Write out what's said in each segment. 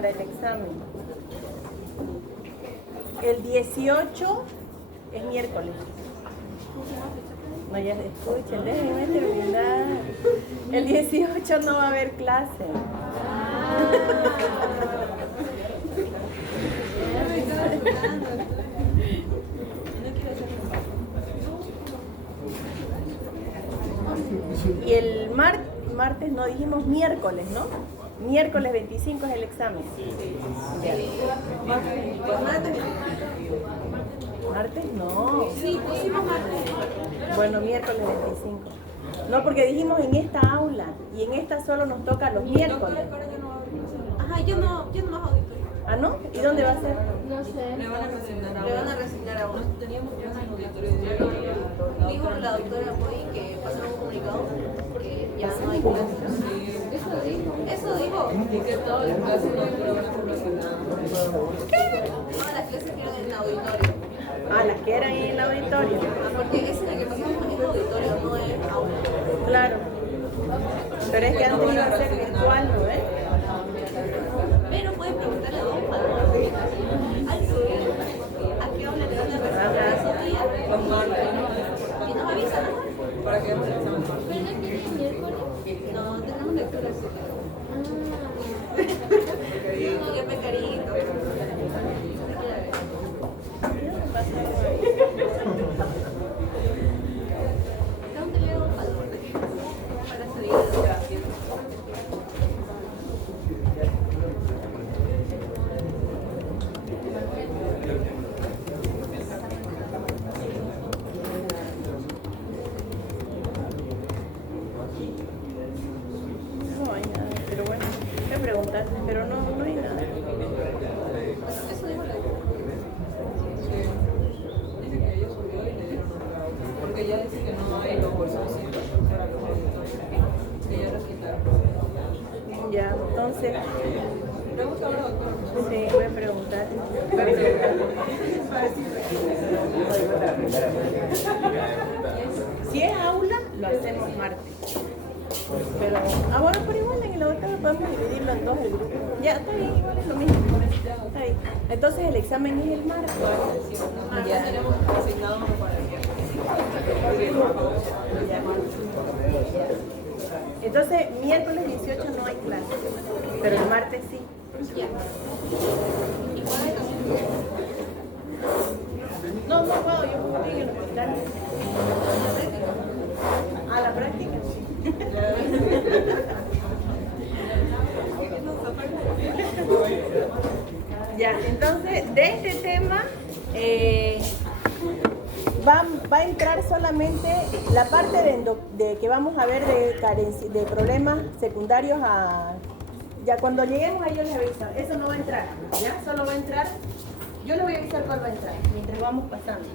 para el examen. El 18 es miércoles. No, ya escuchen, déjenme terminar. El 18 no va a haber clase. Y el martes no dijimos miércoles, ¿no? Miércoles 25 es el examen. Ya. ¿Martes? No. Sí, pusimos martes. Bueno, miércoles 25. No, porque dijimos en esta aula y en esta solo nos toca los miércoles. Ajá, yo no más auditorio. ¿Ah, no? ¿Y dónde va a ser? No sé. Le van a resignar a uno. Teníamos que hacer un auditorio. Dijo la doctora Boy que pasaron un comunicado porque ya no hay clases. Eso dijo. Y que todas las clases no hay pruebas profesionales. Todas las clases que eran en auditorio. Ah, las que eran en el auditorio. Ah, porque esa es la que pasamos es auditorio, no es aula. Claro. Pero es que antes iba a ser virtual, ¿no ves? Pero pueden preguntarle a Don Pablo al subir a qué aula le dan la respuesta esos días y nos avisan. Para que no se ¿Pero no tiene miércoles? No, tenemos lecturas. Sí, qué pecarito. ¿Dónde le hago valor? Para salir de educación. No hay nada, pero bueno, voy a preguntar, pero no hay nada. Eso dijo la dice que ella subió y le dieron otra hoja. Porque ella dice que no hay los bolsos para los auditores. Que ya los quitaron. Ya, entonces, Pregunta ahora, doctora. sí, voy a preguntar. Si es aula, lo hacemos martes. Pero, bueno, pero igual en el laboratorio podemos dividirlo en dos el grupo. Ya, está bien, igual es lo mismo. Está bien. Entonces el examen es el martes. Ya tenemos asignado uno para el día. Entonces, miércoles 18 no hay clase, pero el martes sí. ya. ¿Y cuál es? No puedo, yo estoy en el hospital. A la práctica, sí. Ya, entonces, de este tema va a entrar solamente la parte de que vamos a ver de problemas secundarios ya cuando lleguemos ahí yo les aviso, eso no va a entrar, ya, solo va a entrar, yo les voy a avisar cuál va a entrar, mientras vamos pasando.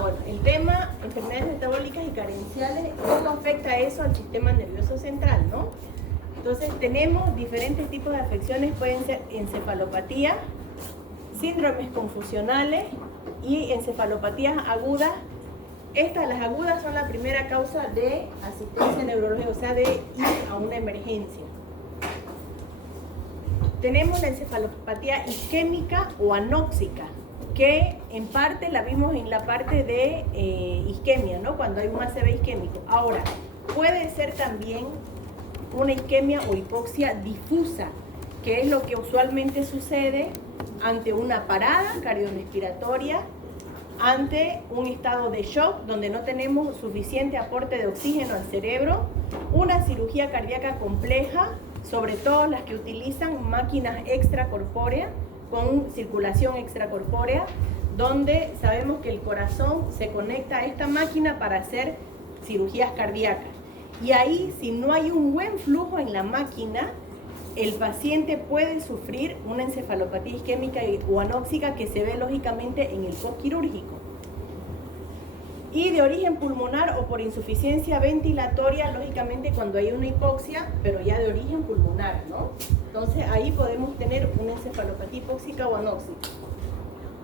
Bueno, el tema, enfermedades metabólicas y carenciales, ¿cómo afecta eso al sistema nervioso central, no? Entonces tenemos diferentes tipos de afecciones, pueden ser encefalopatía, síndromes confusionales y encefalopatías agudas. Las agudas son la primera causa de asistencia neurológica, o sea, de ir a una emergencia. Tenemos la encefalopatía isquémica o anóxica, que en parte la vimos en la parte de isquemia, ¿no? Cuando hay un ACV isquémico. Ahora, puede ser también una isquemia o hipoxia difusa, que es lo que usualmente sucede ante una parada cardiorrespiratoria, ante un estado de shock donde no tenemos suficiente aporte de oxígeno al cerebro, una cirugía cardíaca compleja, sobre todo las que utilizan máquinas extracorpóreas con circulación extracorpórea, donde sabemos que el corazón se conecta a esta máquina para hacer cirugías cardíacas. Y ahí, si no hay un buen flujo en la máquina, el paciente puede sufrir una encefalopatía isquémica o anóxica que se ve lógicamente en el postquirúrgico. Y de origen pulmonar o por insuficiencia ventilatoria, lógicamente cuando hay una hipoxia, pero ya de origen pulmonar, ¿no? Entonces ahí podemos tener una encefalopatía hipóxica o anóxica.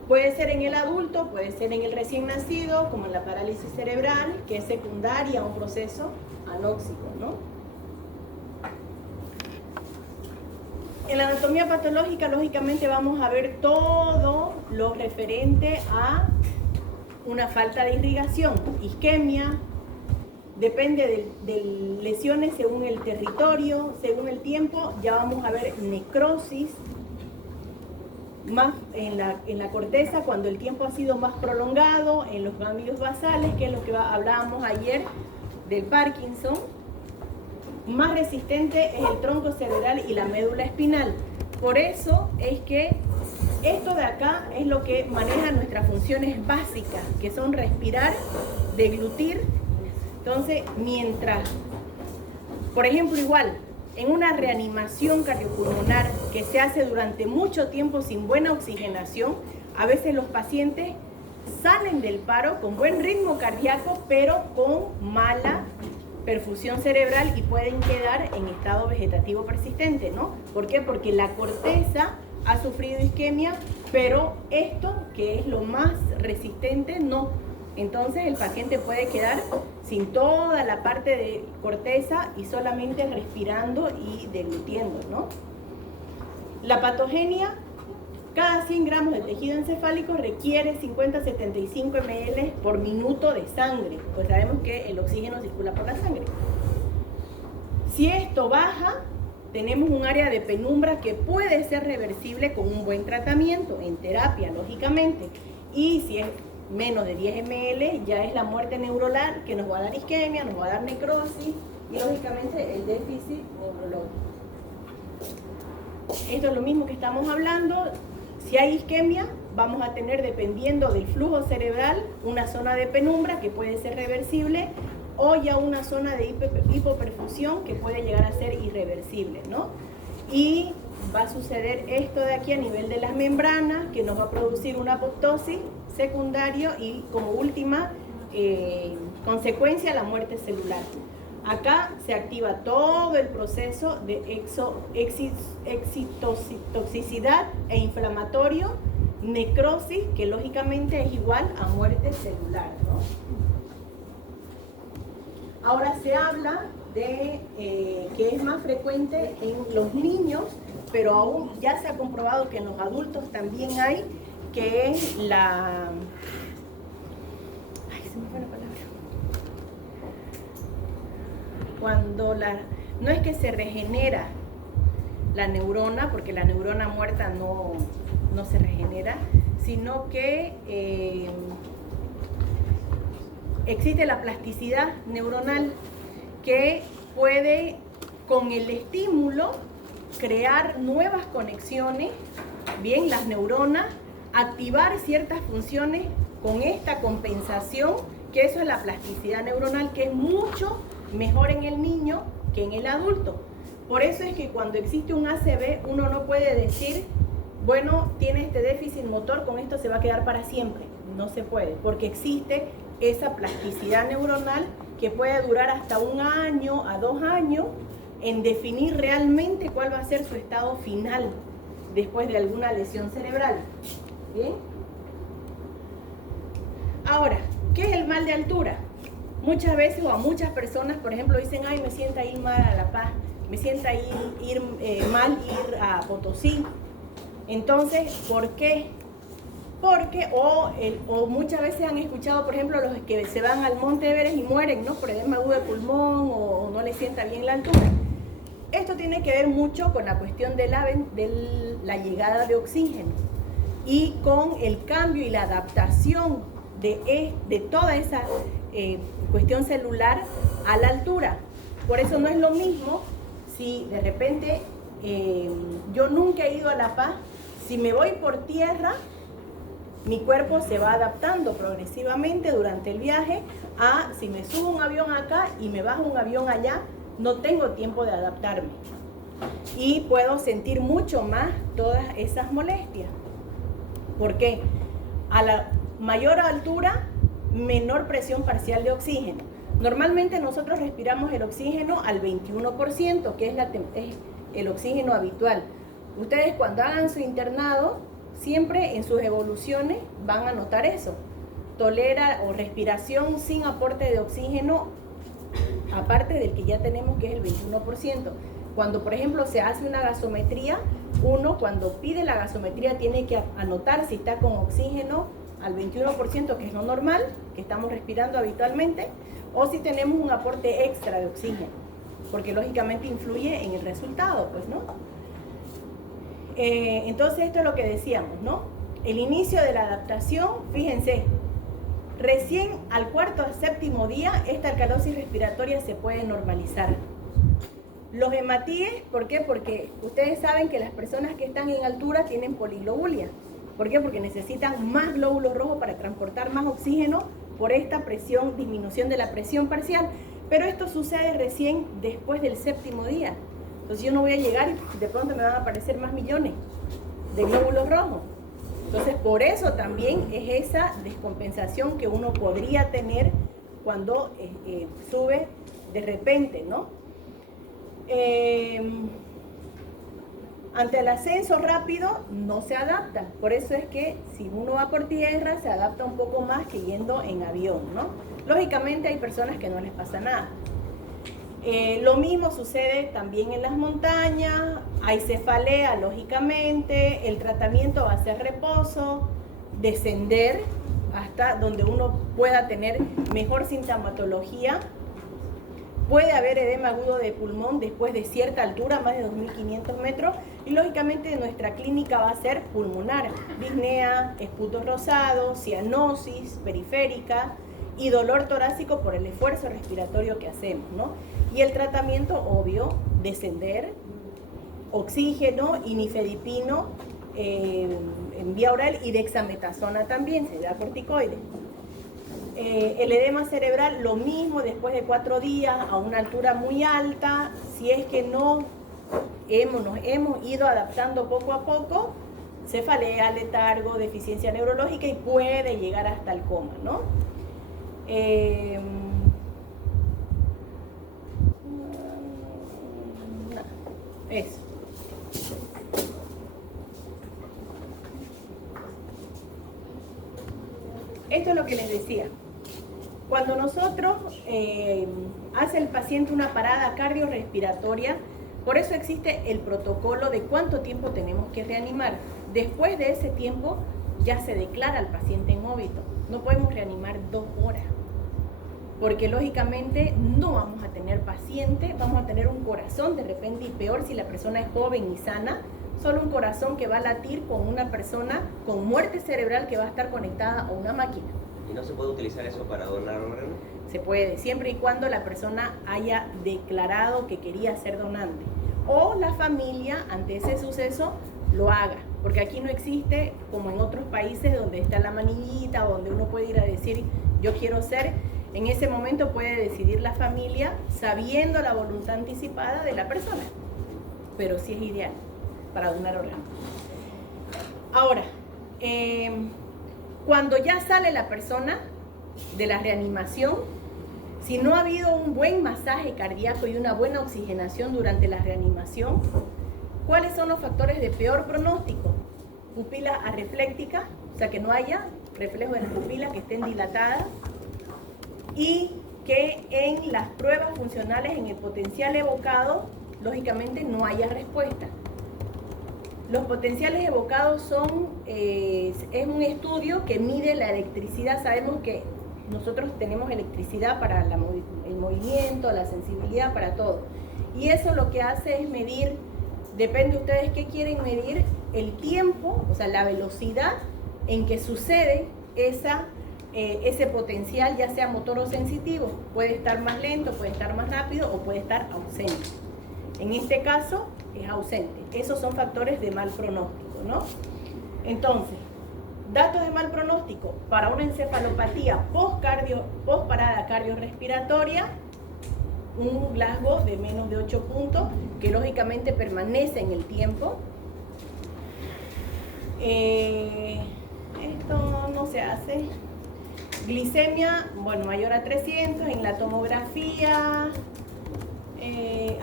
Puede ser en el adulto, puede ser en el recién nacido, como en la parálisis cerebral, que es secundaria a un proceso anóxico, ¿no? En la anatomía patológica, lógicamente, vamos a ver todo lo referente a una falta de irrigación, isquemia, depende de lesiones según el territorio, según el tiempo. Ya vamos a ver necrosis, más en la corteza cuando el tiempo ha sido más prolongado, en los ganglios basales, que es lo que hablábamos ayer del Parkinson. Más resistente es el tronco cerebral y la médula espinal. Por eso es que esto de acá es lo que maneja nuestras funciones básicas, que son respirar, deglutir. Entonces, mientras, por ejemplo, igual, en una reanimación cardiopulmonar que se hace durante mucho tiempo sin buena oxigenación, a veces los pacientes salen del paro con buen ritmo cardíaco, pero con mala perfusión cerebral y pueden quedar en estado vegetativo persistente, ¿no? ¿Por qué? Porque la corteza ha sufrido isquemia, pero esto, que es lo más resistente, no. Entonces el paciente puede quedar sin toda la parte de corteza y solamente respirando y deglutiendo, ¿no? La patogenia, cada 100 gramos de tejido encefálico requiere 50-75 ml por minuto de sangre, pues sabemos que el oxígeno circula por la sangre. Si esto baja, tenemos un área de penumbra que puede ser reversible con un buen tratamiento, en terapia, lógicamente. Y si es menos de 10 ml, ya es la muerte neuronal, que nos va a dar isquemia, nos va a dar necrosis y lógicamente el déficit neurológico. Esto es lo mismo que estamos hablando. Si hay isquemia, vamos a tener, dependiendo del flujo cerebral, una zona de penumbra que puede ser reversible o ya una zona de hipoperfusión que puede llegar a ser irreversible, ¿no? Y va a suceder esto de aquí a nivel de las membranas, que nos va a producir una apoptosis secundario y como última consecuencia la muerte celular. Acá se activa todo el proceso de excitotoxicidad e inflamatorio, necrosis, que lógicamente es igual a muerte celular, ¿no? Ahora se habla de que es más frecuente en los niños, pero aún ya se ha comprobado que en los adultos también hay, que es la... Ay, se me fue la palabra. Cuando no es que se regenera la neurona, porque la neurona muerta no se regenera, sino que existe la plasticidad neuronal que puede, con el estímulo, crear nuevas conexiones, bien, las neuronas, activar ciertas funciones con esta compensación, que eso es la plasticidad neuronal, que es mucho mejor en el niño que en el adulto. Por eso es que cuando existe un ACV, uno no puede decir, bueno, tiene este déficit motor, con esto se va a quedar para siempre. No se puede, porque existe esa plasticidad neuronal que puede durar hasta 1 año a 2 años en definir realmente cuál va a ser su estado final después de alguna lesión cerebral. ¿Bien? Ahora, ¿qué es el mal de altura? Muchas veces o a muchas personas, por ejemplo, dicen, ay, me sienta ir mal a La Paz, me sienta mal ir a Potosí. Entonces, ¿por qué? Porque, o muchas veces han escuchado, por ejemplo, los que se van al Monte Everest y mueren, ¿no? Por edema agudo de pulmón o no les sienta bien la altura. Esto tiene que ver mucho con la cuestión de la llegada de oxígeno y con el cambio y la adaptación de toda esa cuestión celular a la altura. Por eso no es lo mismo si de repente yo nunca he ido a La Paz, si me voy por tierra, mi cuerpo se va adaptando progresivamente durante el viaje a si me subo un avión acá y me bajo un avión allá, no tengo tiempo de adaptarme y puedo sentir mucho más todas esas molestias. ¿Por qué? A la mayor altura, menor presión parcial de oxígeno. Normalmente nosotros respiramos el oxígeno al 21%, que es el oxígeno habitual. Ustedes cuando hagan su internado, siempre en sus evoluciones van a notar eso. Tolera o respiración sin aporte de oxígeno, aparte del que ya tenemos, que es el 21%. Cuando, por ejemplo, se hace una gasometría, uno cuando pide la gasometría tiene que anotar si está con oxígeno al 21%, que es lo normal, que estamos respirando habitualmente, o si tenemos un aporte extra de oxígeno, porque lógicamente influye en el resultado, pues, ¿no? Entonces esto es lo que decíamos, ¿no? El inicio de la adaptación, fíjense, recién al cuarto al séptimo día esta alcalosis respiratoria se puede normalizar. Los hematíes, ¿por qué? Porque ustedes saben que las personas que están en altura tienen poliglobulia. ¿Por qué? Porque necesitan más glóbulos rojos para transportar más oxígeno por esta presión, disminución de la presión parcial. Pero esto sucede recién después del séptimo día. Entonces yo no voy a llegar y de pronto me van a aparecer más millones de glóbulos rojos. Entonces por eso también es esa descompensación que uno podría tener cuando sube de repente, ¿no? Ante el ascenso rápido no se adapta, por eso es que si uno va por tierra se adapta un poco más que yendo en avión, ¿no? Lógicamente hay personas que no les pasa nada. Lo mismo sucede también en las montañas, hay cefalea lógicamente, el tratamiento va a ser reposo, descender hasta donde uno pueda tener mejor sintomatología. Puede haber edema agudo de pulmón después de cierta altura, más de 2.500 metros, y lógicamente nuestra clínica va a ser pulmonar, disnea, esputos rosados, cianosis periférica y dolor torácico por el esfuerzo respiratorio que hacemos, ¿no? Y el tratamiento, obvio, descender, oxígeno, nifedipino en vía oral y dexametasona también, se da corticoide. El edema cerebral, lo mismo después de 4 días a una altura muy alta, si es que nos hemos ido adaptando poco a poco, cefalea, letargo, deficiencia neurológica y puede llegar hasta el coma, ¿no? Eso. Esto es lo que les decía. Cuando nosotros hace el paciente una parada cardiorrespiratoria, por eso existe el protocolo de cuánto tiempo tenemos que reanimar. Después de ese tiempo ya se declara al paciente en óbito. No podemos reanimar 2 horas, porque lógicamente no vamos a tener paciente, vamos a tener un corazón de repente, y peor si la persona es joven y sana, solo un corazón que va a latir con una persona con muerte cerebral que va a estar conectada a una máquina. ¿Y no se puede utilizar eso para donar órganos? Se puede, siempre y cuando la persona haya declarado que quería ser donante. O la familia, ante ese suceso, lo haga. Porque aquí no existe, como en otros países, donde está la manillita, donde uno puede ir a decir, yo quiero ser. En ese momento puede decidir la familia, sabiendo la voluntad anticipada de la persona. Pero sí es ideal para donar órganos. Ahora, cuando ya sale la persona de la reanimación, si no ha habido un buen masaje cardíaco y una buena oxigenación durante la reanimación, ¿cuáles son los factores de peor pronóstico? Pupila arrefléctica, o sea que no haya reflejo de las pupilas que estén dilatadas, y que en las pruebas funcionales en el potencial evocado, lógicamente no haya respuesta. Los potenciales evocados es un estudio que mide la electricidad. Sabemos que nosotros tenemos electricidad para el movimiento, la sensibilidad, para todo. Y eso lo que hace es medir, depende de ustedes qué quieren medir, el tiempo, o sea, la velocidad en que sucede ese potencial, ya sea motor o sensitivo. Puede estar más lento, puede estar más rápido o puede estar ausente. En este caso es ausente. Esos son factores de mal pronóstico, ¿no? Entonces, datos de mal pronóstico para una encefalopatía postparada cardiorrespiratoria, un Glasgow de menos de 8 puntos, que lógicamente permanece en el tiempo. Esto no se hace. Glicemia, bueno, mayor a 300 en la tomografía.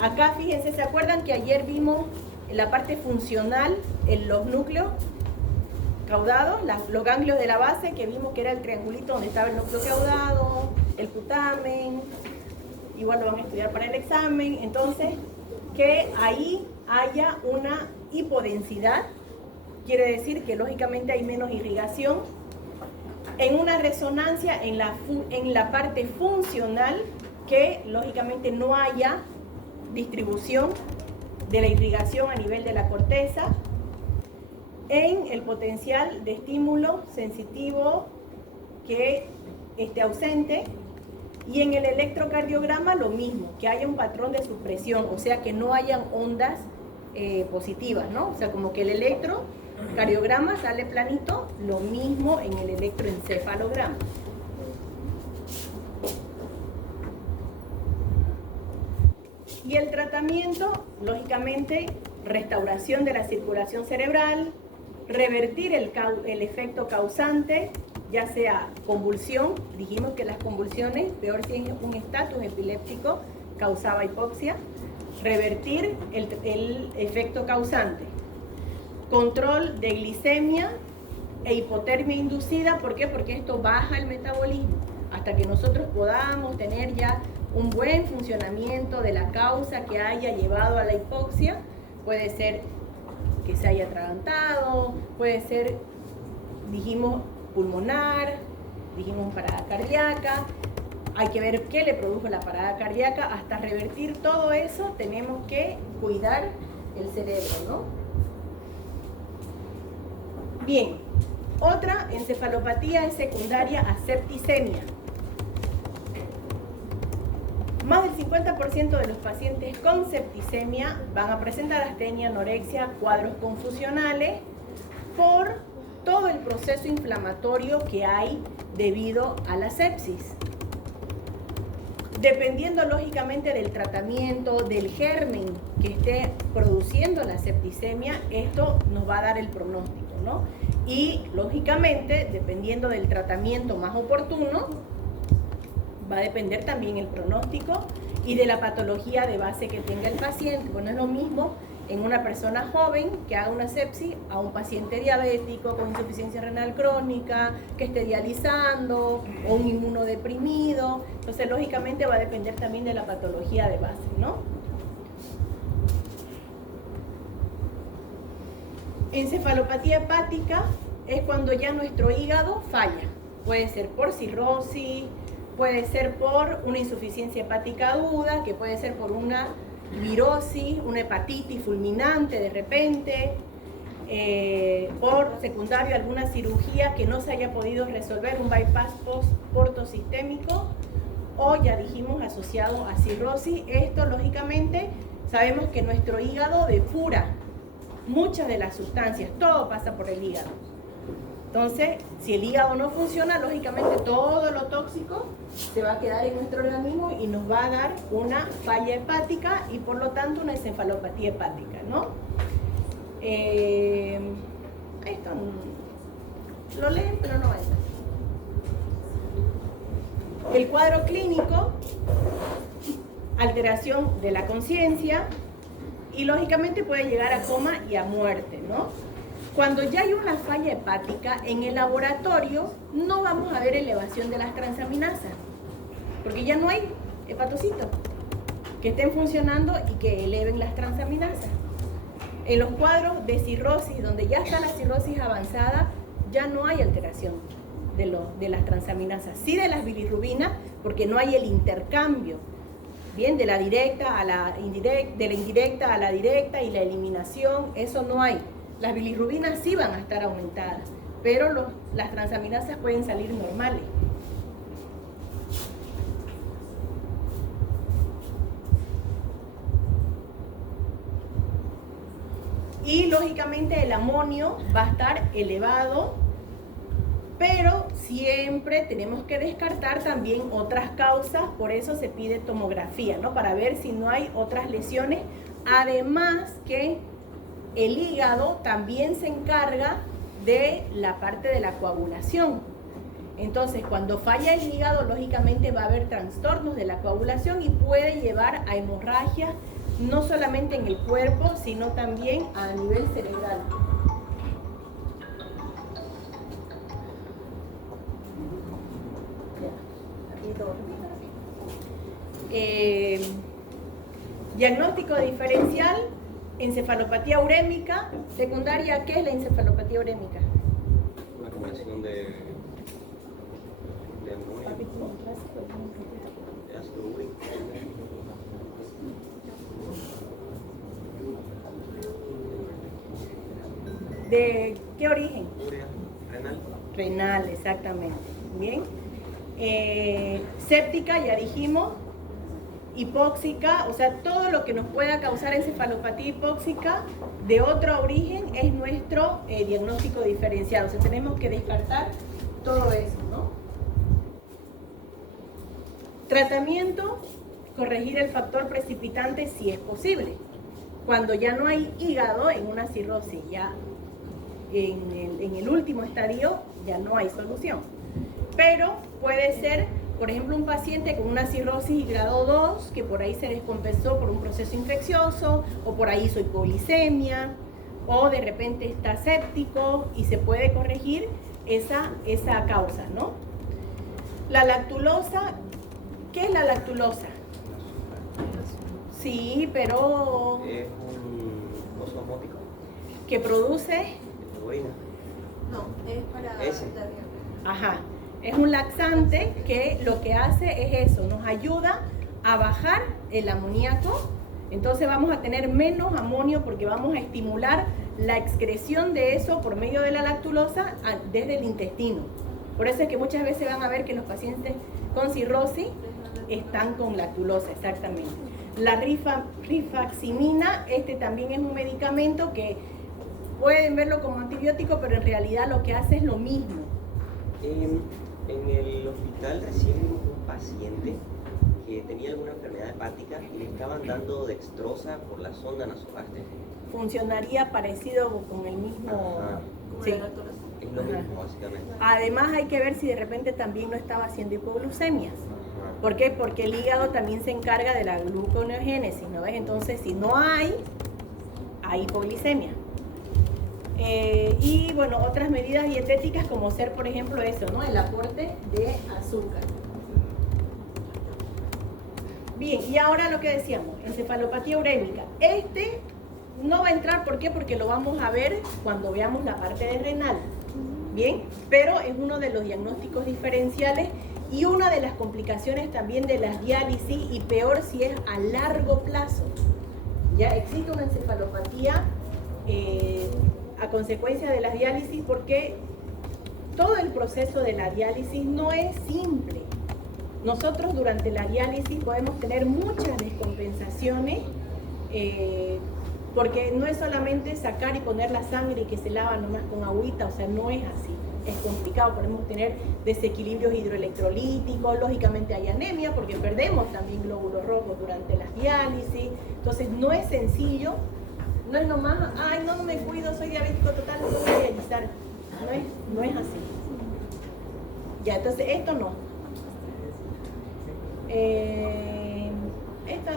Acá fíjense, ¿se acuerdan que ayer vimos la parte funcional en los núcleos caudados, los ganglios de la base, que vimos que era el triangulito donde estaba el núcleo caudado, el putamen? Igual lo van a estudiar para el examen. Entonces, que ahí haya una hipodensidad, quiere decir que lógicamente hay menos irrigación. En una resonancia en la parte funcional, que lógicamente no haya distribución de la irrigación a nivel de la corteza. En el potencial de estímulo sensitivo que esté ausente. Y en el electrocardiograma lo mismo, que haya un patrón de supresión, o sea que no hayan ondas positivas, ¿no? O sea, como que el electrocardiograma sale planito, lo mismo en el electroencefalograma. Y el tratamiento, lógicamente, restauración de la circulación cerebral, revertir el efecto causante, ya sea convulsión, dijimos que las convulsiones, peor si es un estatus epiléptico, causaba hipoxia, revertir el efecto causante, control de glicemia e hipotermia inducida. ¿Por qué? Porque esto baja el metabolismo, hasta que nosotros podamos tener ya un buen funcionamiento de la causa que haya llevado a la hipoxia. Puede ser que se haya atragantado, puede ser, dijimos, pulmonar, dijimos parada cardíaca. Hay que ver qué le produjo la parada cardíaca. Hasta revertir todo eso tenemos que cuidar el cerebro, ¿no? Bien, otra encefalopatía es secundaria a septicemia. Más del 50% de los pacientes con septicemia van a presentar astenia, anorexia, cuadros confusionales por todo el proceso inflamatorio que hay debido a la sepsis. Dependiendo lógicamente del tratamiento, del germen que esté produciendo la septicemia, esto nos va a dar el pronóstico, ¿no? Y lógicamente, dependiendo del tratamiento más oportuno, va a depender también el pronóstico y de la patología de base que tenga el paciente. Bueno, es lo mismo en una persona joven que haga una sepsis a un paciente diabético con insuficiencia renal crónica, que esté dializando, o un inmunodeprimido. Entonces, lógicamente va a depender también de la patología de base, ¿no? Encefalopatía hepática es cuando ya nuestro hígado falla. Puede ser por cirrosis, puede ser por una insuficiencia hepática aguda, que puede ser por una virosis, una hepatitis fulminante de repente, por secundario alguna cirugía que no se haya podido resolver, un bypass portosistémico, o ya dijimos asociado a cirrosis. Esto lógicamente sabemos que nuestro hígado depura muchas de las sustancias, todo pasa por el hígado. Entonces, si el hígado no funciona, lógicamente todo lo tóxico se va a quedar en nuestro organismo y nos va a dar una falla hepática y por lo tanto una encefalopatía hepática, ¿no? Esto lo leen, pero no entra. El cuadro clínico, alteración de la conciencia y lógicamente puede llegar a coma y a muerte, ¿no? Cuando ya hay una falla hepática, en el laboratorio no vamos a ver elevación de las transaminasas, porque ya no hay hepatocitos que estén funcionando y que eleven las transaminasas. En los cuadros de cirrosis, donde ya está la cirrosis avanzada, ya no hay alteración de las transaminasas, sí de las bilirrubinas, porque no hay el intercambio, bien, de la directa a la indirecta, de la indirecta a la directa y la eliminación, eso no hay. Las bilirrubinas sí van a estar aumentadas, pero las transaminasas pueden salir normales. Y lógicamente el amonio va a estar elevado, pero siempre tenemos que descartar también otras causas, por eso se pide tomografía, ¿no? Para ver si no hay otras lesiones, además que el hígado también se encarga de la parte de la coagulación. Entonces, cuando falla el hígado, lógicamente va a haber trastornos de la coagulación y puede llevar a hemorragias, no solamente en el cuerpo, sino también a nivel cerebral. Diagnóstico diferencial. Encefalopatía urémica secundaria. ¿Qué es la encefalopatía urémica? Una acumulación de amonio, de ácido úrico. ¿De qué origen? Urea, renal. Renal, exactamente. Bien. Séptica, ya dijimos. Hipóxica, o sea, todo lo que nos pueda causar encefalopatía hipóxica de otro origen es nuestro diagnóstico diferenciado. O sea, tenemos que descartar todo eso, ¿no? Tratamiento, corregir el factor precipitante si es posible. Cuando ya no hay hígado en una cirrosis, ya en el último estadio ya no hay solución. Pero puede ser, por ejemplo, un paciente con una cirrosis grado 2 que por ahí se descompensó por un proceso infeccioso, o por ahí hizo hipoglicemia, o de repente está séptico y se puede corregir esa causa, ¿no? La lactulosa, ¿qué es la lactulosa? Sí, pero Es un osmótico. que produce, Orina. No, es para Ese. la diarrea. ajá, es un laxante que lo que hace es eso, nos ayuda a bajar el amoníaco. Entonces vamos a tener menos amonio porque vamos a estimular la excreción de eso por medio de la lactulosa desde el intestino. Por eso es que muchas veces van a ver que los pacientes con cirrosis están con lactulosa, exactamente. La rifaximina, este también es un medicamento que pueden verlo como antibiótico, pero en realidad lo que hace es lo mismo. En el hospital recién vimos un paciente que tenía alguna enfermedad hepática y le estaban dando dextrosa por la sonda nasogástrica. Funcionaría parecido con el mismo... Ajá. Como Sí. la lactosa. Es lo mismo, básicamente. Además hay que ver si de repente también no estaba haciendo hipoglucemias. Ajá. ¿Por qué? Porque el hígado también se encarga de la gluconeogénesis, ¿no ves? Entonces, si no hay hipoglicemia. Y bueno, otras medidas dietéticas como ser, por ejemplo, eso, ¿no? El aporte de azúcar. Bien, y ahora lo que decíamos, encefalopatía urémica. Este no va a entrar, ¿por qué? Porque lo vamos a ver cuando veamos la parte de renal. Bien, pero es uno de los diagnósticos diferenciales y una de las complicaciones también de las diálisis, y peor si es a largo plazo. Ya existe una encefalopatía a consecuencia de las diálisis, porque todo el proceso de la diálisis no es simple. Nosotros durante la diálisis podemos tener muchas descompensaciones, porque no es solamente sacar y poner la sangre y que se lava nomás con agüita, o sea, no es así. Es complicado, podemos tener desequilibrios hidroelectrolíticos, lógicamente hay anemia porque perdemos también glóbulos rojos durante las diálisis. Entonces no es sencillo, no es nomás, ay, no me cuido, soy diabético total, no voy a dializar. No es así. Ya, entonces esto no. Esto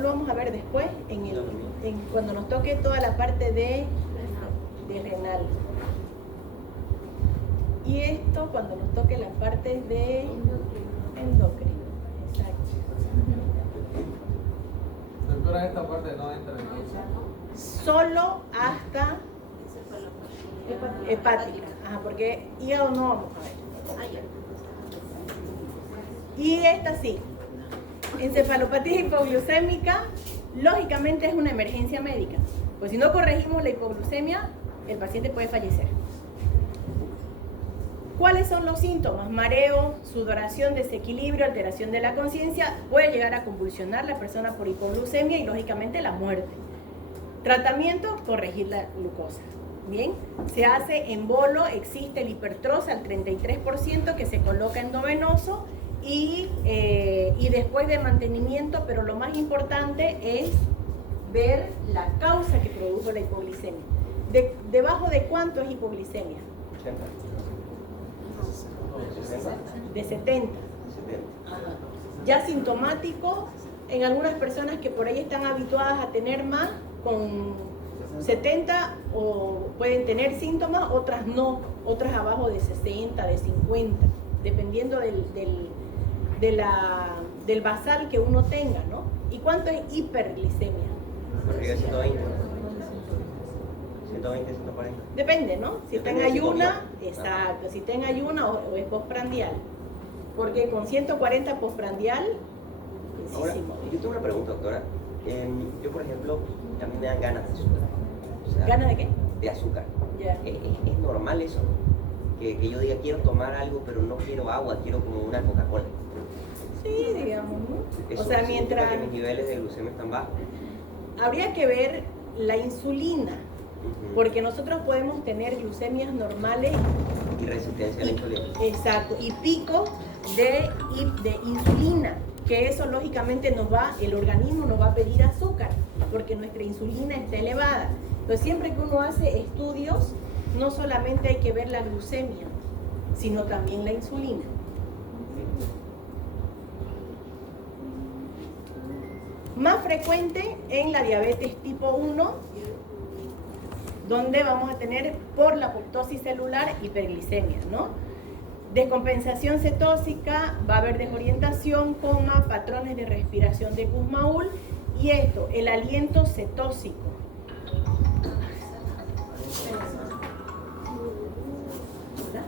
lo vamos a ver después cuando nos toque toda la parte de renal. Y esto cuando nos toque la parte de endocrino. Exacto. Doctora, esta parte no entra en Solo hasta hepática. Ajá, porque hígado no vamos a ver. Ah, ya. Y esta sí. Encefalopatía hipoglucémica, lógicamente es una emergencia médica. Pues si no corregimos la hipoglucemia, el paciente puede fallecer. ¿Cuáles son los síntomas? Mareo, sudoración, desequilibrio, alteración de la conciencia. Puede llegar a convulsionar la persona por hipoglucemia y lógicamente la muerte. Tratamiento, corregir la glucosa. Bien, se hace en bolo, existe el hipertroza al 33% que se coloca endovenoso y después de mantenimiento, pero lo más importante es ver la causa que produjo la hipoglicemia. ¿Debajo de cuánto es hipoglicemia? 80. De 70. Ya sintomático, en algunas personas que por ahí están habituadas a tener más, con 70 o pueden tener síntomas, otras no, otras abajo de 60, de 50, dependiendo del basal que uno tenga, ¿no? ¿Y cuánto es hiperglicemia? Arriba de 120. 120, 140. Depende, ¿no? Si está en Depende de si ayuna, comió. exacto, si está en ayuna o es postprandial. Porque con 140 postprandial, Ahora, muchísimo. yo tengo una pregunta, doctora. Yo, por ejemplo, a mí me dan ganas de azúcar. O sea, ¿Ganas de qué? de azúcar. Ya. ¿Es normal eso? Que yo diga, quiero tomar algo, pero no quiero agua, quiero como una Coca-Cola. Sí, digamos, ¿no? Eso O sea, significa mientras que mis niveles de glucemia están bajos. habría que ver la insulina, Ujú. porque nosotros podemos tener glucemias normales, Y resistencia a la insulina. exacto, y picos de insulina, que eso lógicamente el organismo nos va a pedir azúcar, porque nuestra insulina está elevada. Entonces siempre que uno hace estudios, no solamente hay que ver la glucemia, sino también la insulina. Más frecuente en la diabetes tipo 1, donde vamos a tener por la apoptosis celular hiperglicemia, ¿no? Descompensación cetósica, va a haber desorientación, coma, patrones de respiración de Kussmaul y esto, el aliento cetósico. ¿Verdad?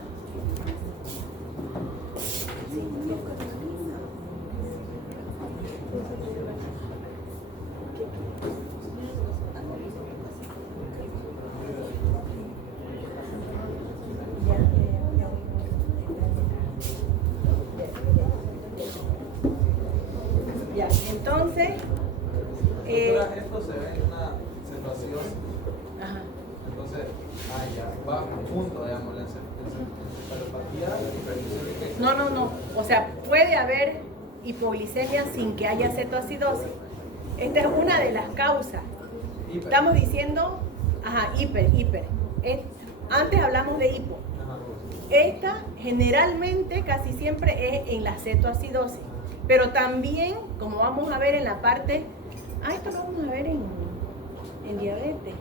Ya, entonces, Doctora, esto se ve en una cetoacidosis. ajá. Entonces, ya, va junto, digamos, la encefalopatía hiperglicémica. No. O sea, puede haber hipoglicemia sin que haya cetoacidosis. Esta es una de las causas. Hiper. Estamos diciendo, ajá, hiper. Antes hablamos de hipo. Ajá. Esta generalmente, casi siempre es en la cetoacidosis. Pero también, como vamos a ver en la parte, esto lo vamos a ver en diabetes.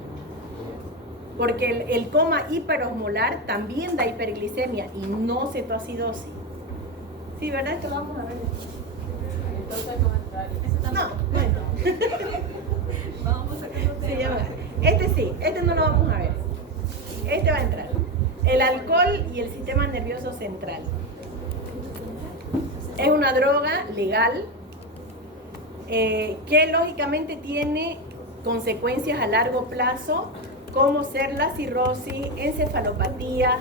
Porque el coma hiperosmolar también da hiperglicemia y no cetoacidosis. Sí, ¿verdad? Esto lo vamos a ver. Entonces no entra. No, bueno. Vamos a sacar un Sí, ya tema. va. Este no lo vamos a ver. Este va a entrar. El alcohol y el sistema nervioso central. Es una droga legal que lógicamente tiene consecuencias a largo plazo, como ser la cirrosis, encefalopatía,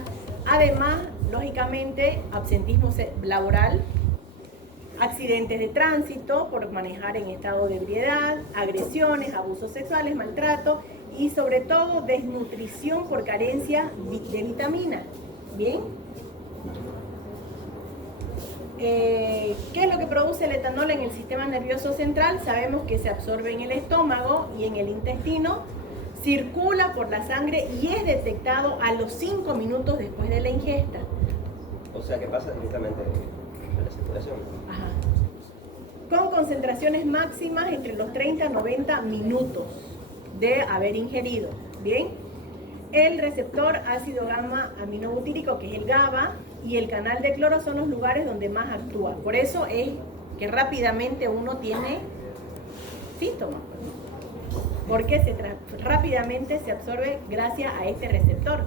además, lógicamente, absentismo laboral, accidentes de tránsito por manejar en estado de ebriedad, agresiones, abusos sexuales, maltrato y sobre todo desnutrición por carencia de vitamina. ¿Bien? ¿Qué es lo que produce el etanol en el sistema nervioso central? Sabemos que se absorbe en el estómago y en el intestino, circula por la sangre y es detectado a los 5 minutos después de la ingesta. O sea, que pasa directamente de la circulación. Ajá. Con concentraciones máximas entre los 30 a 90 minutos de haber ingerido. ¿Bien? El receptor ácido gamma aminobutírico, que es el GABA, y el canal de cloro son los lugares donde más actúa. Por eso es que rápidamente uno tiene síntomas. Porque rápidamente se absorbe gracias a este receptor.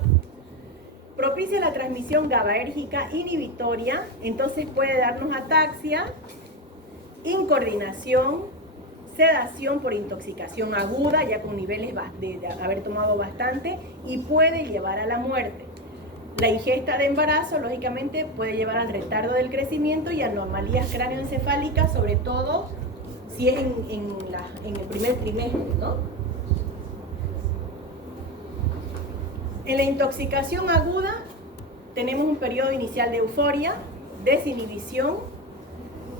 Propicia la transmisión GABAérgica inhibitoria, entonces puede darnos ataxia, incoordinación, sedación por intoxicación aguda, ya con niveles de haber tomado bastante, y puede llevar a la muerte. La ingesta de embarazo, lógicamente, puede llevar al retardo del crecimiento y anomalías cráneoencefálicas, sobre todo si es en el primer trimestre, ¿no? En la intoxicación aguda tenemos un periodo inicial de euforia, desinhibición,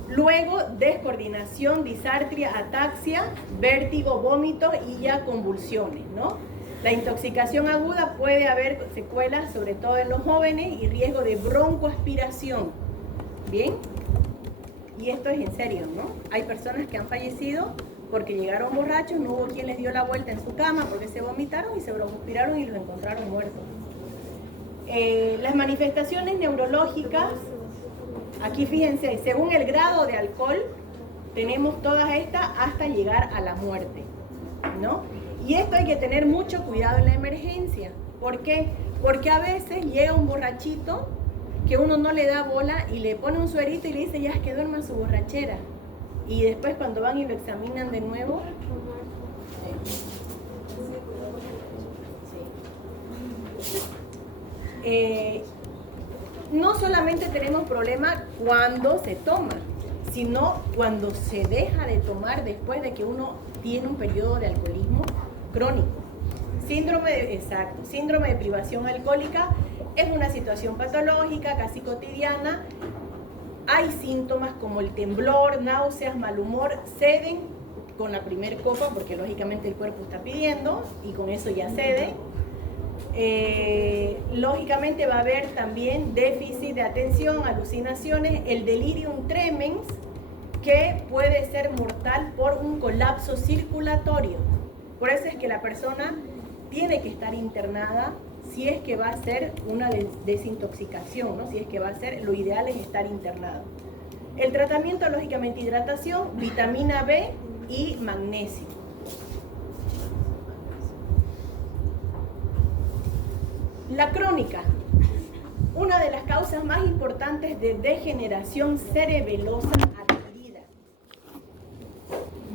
luego descoordinación, disartria, ataxia, vértigo, vómito y ya convulsiones, ¿no? La intoxicación aguda puede haber secuelas, sobre todo en los jóvenes, y riesgo de broncoaspiración. ¿Bien? Y esto es en serio, ¿no? Hay personas que han fallecido porque llegaron borrachos, no hubo quien les dio la vuelta en su cama porque se vomitaron y se broncoaspiraron y los encontraron muertos. Las manifestaciones neurológicas, aquí fíjense, según el grado de alcohol, tenemos todas estas hasta llegar a la muerte, ¿no? Y esto hay que tener mucho cuidado en la emergencia. ¿Por qué? Porque a veces llega un borrachito que uno no le da bola y le pone un suerito y le dice ya que duerma su borrachera. Y después cuando van y lo examinan de nuevo, no solamente tenemos problema cuando se toma, sino cuando se deja de tomar después de que uno tiene un periodo de alcoholismo crónico. Síndrome de privación alcohólica es una situación patológica, casi cotidiana. Hay síntomas como el temblor, náuseas, mal humor, ceden con la primer copa porque lógicamente el cuerpo está pidiendo y con eso ya cede. Lógicamente va a haber también déficit de atención, alucinaciones, el delirium tremens, que puede ser mortal por un colapso circulatorio. Por eso es que la persona tiene que estar internada si es que va a ser una desintoxicación, ¿no? Si es que va a ser, lo ideal es estar internado. El tratamiento, lógicamente, hidratación, vitamina B y magnesio. La crónica, una de las causas más importantes de degeneración cerebelosa adquirida.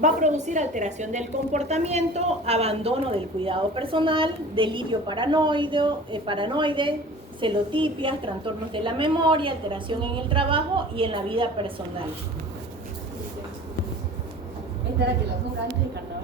Va a producir alteración del comportamiento, abandono del cuidado personal, delirio paranoide, celotipias, trastornos de la memoria, alteración en el trabajo y en la vida personal. Esta era que la ponga antes de carnaval.